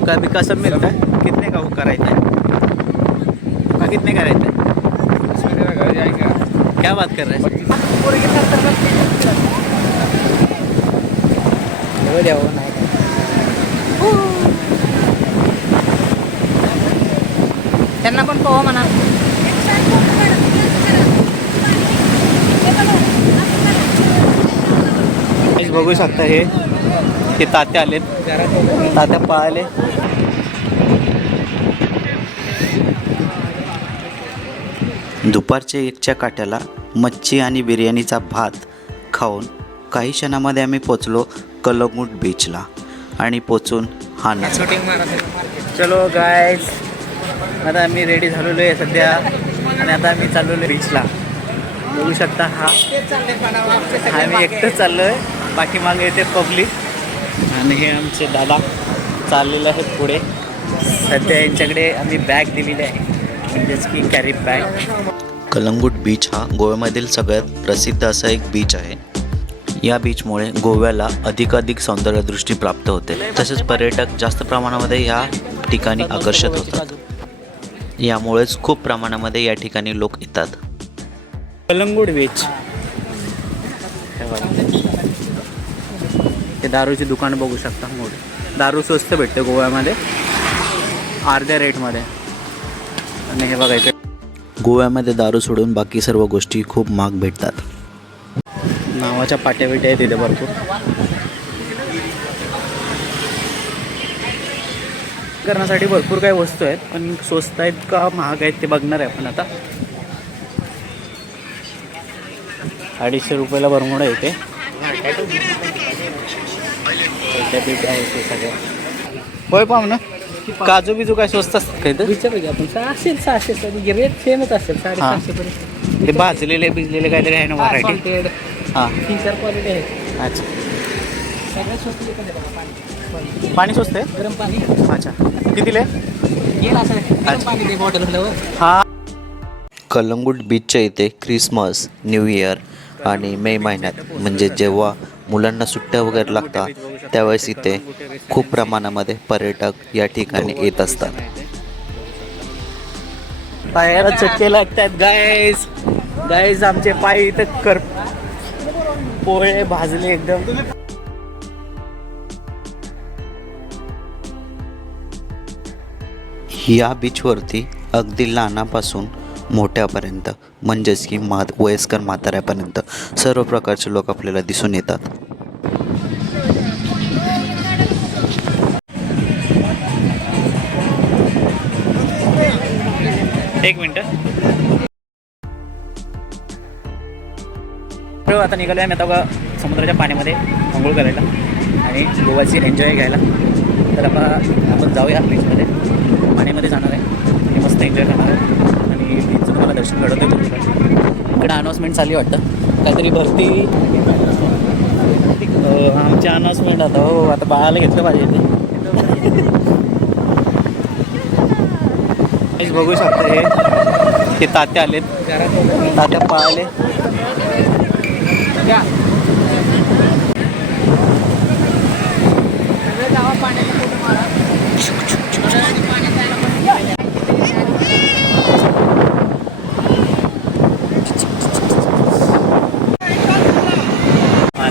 हुक्का बिक्का सब मिलता है कितने का हुक्का रहता है हुक्का कितने का रहता है क्या बात कर रहे हैं? त्यांना पण पोहा म्हणा. बघू शकता हे हे तात्या आलेत. तात्या पळाले. दुपारच्या एकच्या काट्याला मच्छी आणि बिर्याणीचा भात खाऊन काही क्षणामध्ये आम्ही पोचलो कलंगूट बीचला आणि पोचून हा ना. चलो गायज आता आम्ही रेडी झालेलो आहे सध्या आणि आता आम्ही चाललेलो आहे बीचला बघू शकता हा. आम्ही एकटंच चाललो आहे बाकी मागे येते पब्लिक आणि हे आमचे दादा चाललेले आहेत पुढे. सध्या यांच्याकडे आम्ही बॅग दिलेली आहे. म्हणजेच की कॅरी बॅग. कलंगूट बीच हा गोव्यामधील सगळ्यात प्रसिद्ध असा एक बीच आहे. या बीचमुळे गोव्याला अधिकाधिक सौंदर्यदृष्टी प्राप्त होते. तसेच पर्यटक जास्त प्रमाणामध्ये या ठिकाणी आकर्षित होतात. यामुळेच खूप प्रमाणामध्ये या ठिकाणी लोक येतात. कलंगूट बीच. हे दारूची दुकान बघू शकता. मोठे. दारू स्वस्त भेटते गोव्यामध्ये. अर्ध्या रेटमध्ये आणि हे बघायचं गोव्यामध्ये दारू सोडून बाकी सर्व गोष्टी खूप महाग भेटतात. नावाच्या पाट्या बिट्या आहेत तिथे भरपूर. करण्यासाठी भरपूर काही वस्तू आहेत पण स्वस्त आहेत का महाग आहेत ते बघणार आहे आपण आता. अडीचशे रुपयाला बरमोडा येते त्या बिट्या आहेत ते सगळ्या. होय पाहू ना काजू बिजू काय स्वस्त असतात काही तर विचारू घ्या आपण असेल सहाशे रेट सेमच असेल साडेसहाशे पर्यंत. ते भाजलेले भिजलेले काहीतरी आहे ना व्हरायटी सॉल्टेड हां. तीन चार क्वालिटी आहे अच्छा. सगळ्यात स्वस्त एकच आहे बघा पाणी. पाणी स्वस्त आहे? गरम पाणी. अच्छा. कितीले? येईल असं गरम पाणी दे बॉटल भरल्यावर हा. कलंगूट बीचच्या इथे क्रिसमस न्यू इयर आणि मे महिन्यात. म्हणजे जेव्हा मुलांना सुट्ट्या वगैरे लागतात त्यावेळेस इथे खूप प्रमाणामध्ये पर्यटक या ठिकाणी येत असतात. पायाला चटके लागतात गायज गायज आमचे पाय इथं कर पोळे भाजले एकदम. या बीचवरती अगदी लहानापासून मोठ्यापर्यंत म्हणजेच की मा वयस्कर म्हाताऱ्यापर्यंत सर्व प्रकारचे लोक आपल्याला दिसून येतात. आता निघालो आहे मी आता समुद्राच्या पाण्यामध्ये आंघोळ करायला आणि गोवाची एन्जॉय घ्यायला. तर आपण आपण जाऊया बीचमध्ये पाण्यामध्ये जाणार आहे. आणि मस्त एन्जॉय करणार आहे. आणि बीचचं तुम्हाला दर्शन घडवतो आहे इकडे अनाऊन्समेंट झाली वाटतं. काहीतरी भरती. आमची अनाऊन्समेंट आता. हो आता बाळाला घेतलं पाहिजे ते. बघू शकता हे. ते तात्या आलेत. तात्या पळाले. आला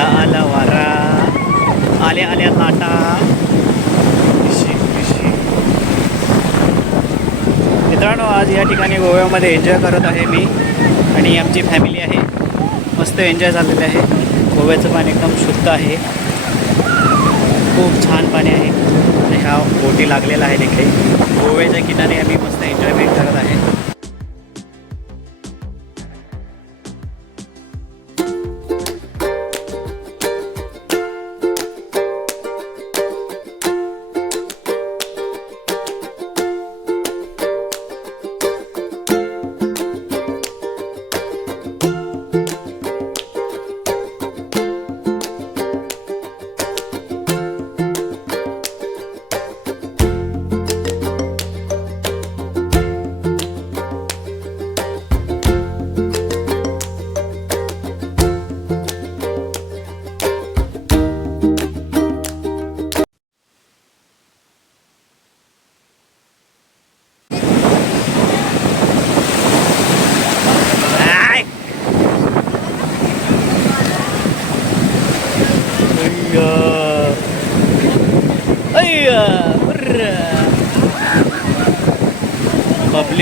आला वारा. आल्या आल्या लाटा डिशी, डिशी. मित्रांनो आज या ठिकाणी गोव्यामध्ये एन्जॉय करत आहे मी आणि आमची फॅमिली आहे. मस्त एन्जॉय झालेलं आहे. गोव्याचं पाणी एकदम शुद्ध आहे. खूप छान पाणी आहे. आणि ह्या बोटी लागलेला आहे तिकडे गोव्याच्या किनारी आम्ही मस्त एन्जॉयमेंट करत आहे.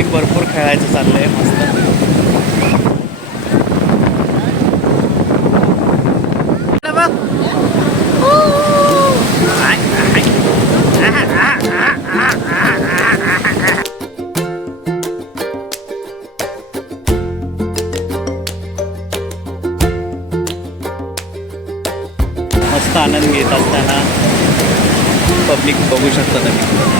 क्रिकेट भरपूर खेळायचं चाललंय मस्त. मस्त आनंद घेत असताना पब्लिक बघू शकता तुम्ही.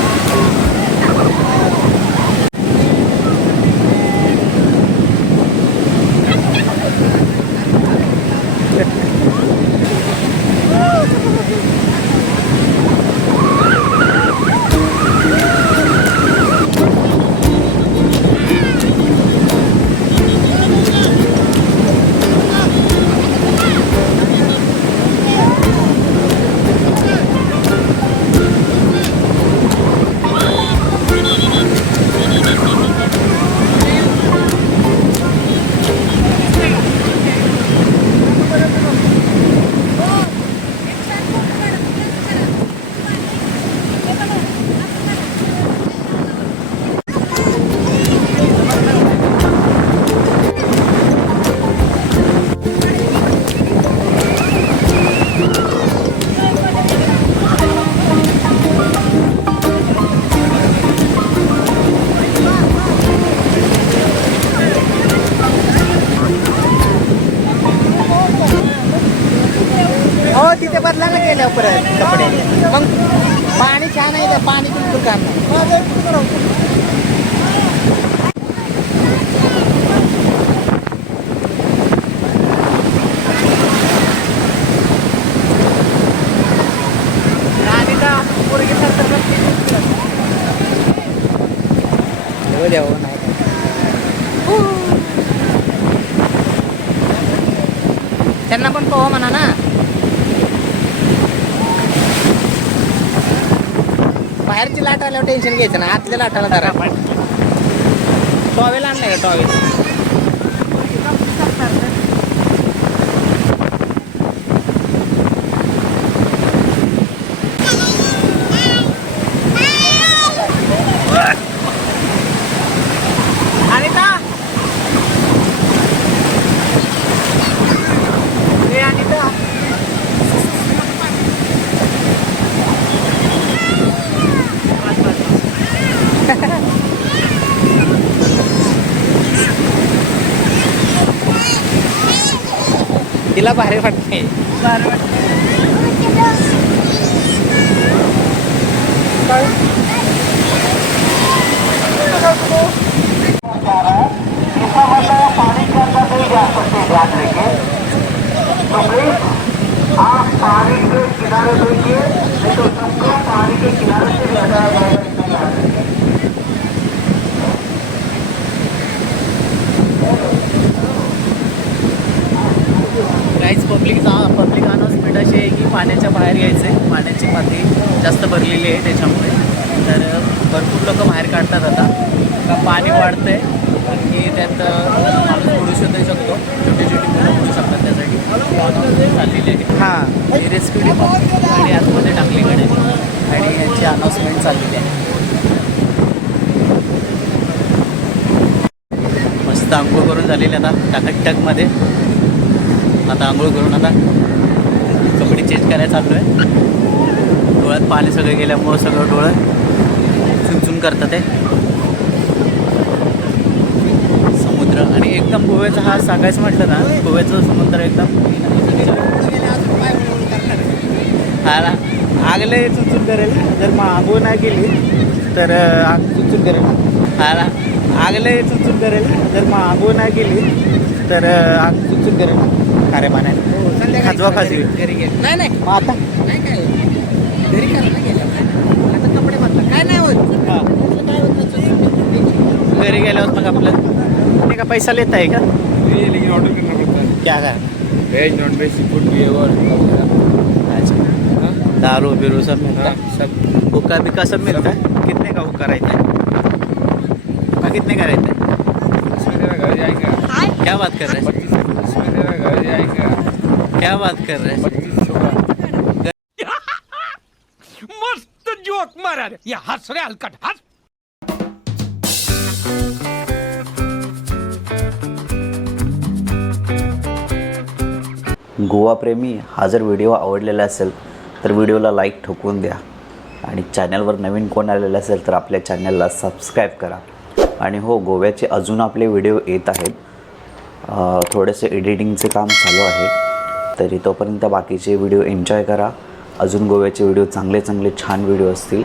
छान आहे तर पाणी बिलकुल काम नाही हो देवा, नाही त्यांना पण पोहा म्हणा ना बाहेरची लाट आल्यावर टेन्शन घ्यायचं ना आतल्या लाटाला धरा टॉवेल आणलाय का टॉवेल? तिला भारी वाटते. काहीच पब्लिक पब्लिक आहे की पाण्याच्या बाहेर यायचं आहे पाण्याची पातळी जास्त भरलेली आहे त्याच्यामुळे. तर भरपूर लोक बाहेर काढतात आता. का पाणी वाढतंय. आणि त्यात माणूस बुडू सुद्धा शकतो. छोटे छोटे मुलं बुडू शकतात त्यासाठी. चाललेली आहे. हां. रेस्क्यू डिपार्टमेंट गाडी आतमध्ये टाकली गाडी. आणि यांची अनाउन्समेंट चाललेली आहे. मस्त आंघोळ करून झालेली आता. टाकटकमध्ये आता आंघोळ करून आता चेंज करायला चाललो आहे डोळ्यात पाणी सगळं गेल्यामुळं सगळं डोळं चुनचुन करतात ते. समुद्र आणि एकदम गोव्याचा हा सांगायचं म्हटलं ना गोव्याचं समुद्र एकदम हा ना आगले चुनचुन करेल. जर मग आंघोळ नाही केली तर आग चुनचुन करेल. हा ना आगले चुनचुन करेल. जर मग आंघोळ नाही केली तर आग चुनचुन करेल. खाऱ्या पाण्यात खाजवा खाजवी. घरी गेले. नाही नाही. मग आता? नाही काय? घरी करा ना गेल्या आता कपडे बदला. काय नाही होत. हा. काय होत? नसतं. घरी गेल्यावर मग आपलं. नाही का पैसा लेत आहे का? ये लेकिन ऑर्डर करना पड़ता है क्या veg non veg seafood भी है और अच्छा. हाँ, दारू बिरू सब मिलता हाँ, है सब. हुक्का बिक्का सब मिलता है कितने का हुक्का रहता है हुक्का कितने का रहता है इसमें तेरा घर जाएगा क्या बात कर रहे हैं पच्चीस इसमें तेरा घर जाएगा क्या बात कर रहे हैं? मस्त जोक मारा रे. ये हंस रे हलकट हंस. गोवाप्रेमी हा जर व्हिडिओ आवडलेला असेल तर व्हिडिओला लाईक ठोकून द्या. आणि चॅनलवर नवीन कोण आलेलं असेल तर आपल्या चॅनलला सबस्क्राईब करा. आणि हो गोव्याचे अजून आपले व्हिडिओ येत आहेत. थोडेसे एडिटिंगचे काम चालू आहे. तरी तोपर्यंत बाकीचे व्हिडिओ एन्जॉय करा. अजून गोव्याचे व्हिडिओ चांगले चांगले छान व्हिडिओ असतील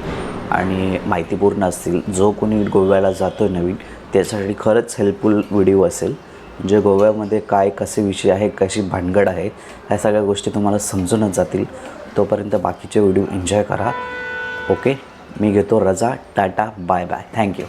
आणि माहितीपूर्ण असतील. जो कोणी गोव्याला जातो नवीन त्यासाठी खरंच हेल्पफुल व्हिडिओ असेल. म्हणजे गोव्यामध्ये काय कसे विषय आहे कशी भानगड आहे ह्या सगळ्या गोष्टी तुम्हाला समजूनच जातील. तोपर्यंत बाकीचे व्हिडिओ एन्जॉय करा. ओके? मी घेतो रजा. टाटा. Bye bye. थँक्यू